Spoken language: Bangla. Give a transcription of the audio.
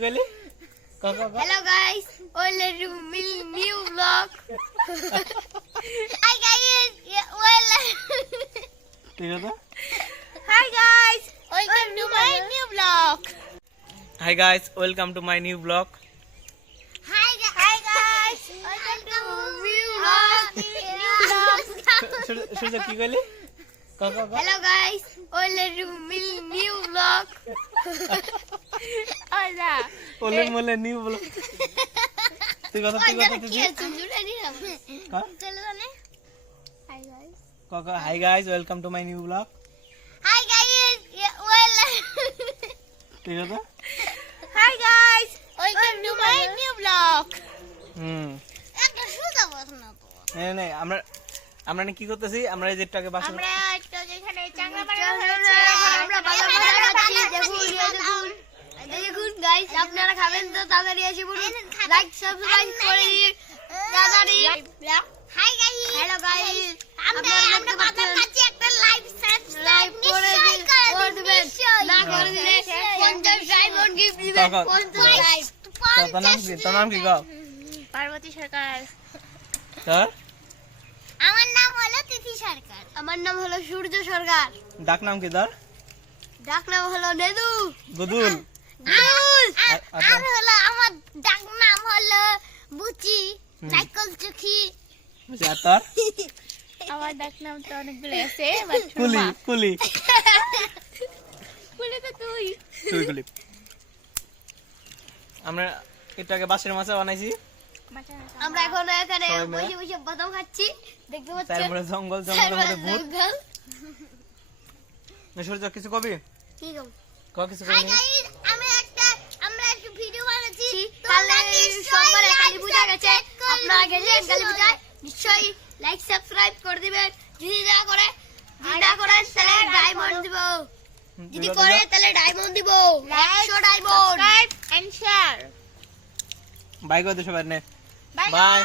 Hello guys, welcome to my new vlog. Hi guys, yeah, ঠিক আছে Hi guys, welcome to my new vlog. Hi guys welcome to my new vlog Hi guys, hi guys, welcome to new vlog. New vlog. Surya কি কইলি ক ক ক Hello guys, welcome ওলে মোলে নিউ তুই কথা তুই কথা তুই hi guys welcome to my new vlog Hi guys, yeah, ঠিক আছে? Hi guys, welcome to my new vlog. হুম। একটা সুদা বসনা তো। নে নে আমরা কি করতেছি? আমরা এই যে একটু আগে বাসন আমরা একটা চাংলা বানানো হয়েছে। আমরা বাদাম ভাজা খাচ্ছি দেখুন এই দেখুন এই দেখুন গাইস আপনারা খাবেন তো তাড়াতাড়ি এসে বলুন। লাইক সাবস্ক্রাইব করে দিন। তাড়াতাড়ি। হাই গাইস হ্যালো গাইস আমরা আমরা বাদাম খাচ্ছি একটা লাইক সাবস্ক্রাইব করে দিন। করে দিবেন। না করে দিলে 50 ডায়মন্ড গিফট দিবেন 50 তো তোর নাম কি? তোর নাম কি? গাও পার্বতী সরকার। তোর আমার নাম হলো তিথি সরকার। আমার নাম হলো সূর্য সরকার। ডাক নাম কি তোর? ডাক নাম হলো নেদু। গুদুল আর আর- আচ্ছা। আর হলো আমার ডাক নাম হলো বুচি চুখি তোর। আমার ডাক নাম তো অনেকগুলো আছে কুলি কুলি। বলে তো তুই। তুই কুলি। আমরা একটু আগে বাসের মাছা বানাইছি। আমরা এখন এখানে বসে বসে বাদাম খাচ্ছি। দেখতে পাচ্ছেন? তারপরে জঙ্গল জঙ্গলের মধ্যে ভূত। জঙ্গল। না, সূর্য কিছু কবি? কি গো? ক কিছু হাই কবি গাইস আমি একটা আমরা একটা ভিডিও বানাচ্ছি কালে সোমবারে কালী পূজা গেছে আপনারা গেছেন কালী পূজায় নিশ্চয়ই লাইক সাবস্ক্রাইব করে দিবেন যদি না করে যদি না করেন তাহলে ডায়মন্ড দিব। যদি করে তাহলে ডায়মন্ড দিব। একশো diamond subscribe and share bye করে নে বাই বাই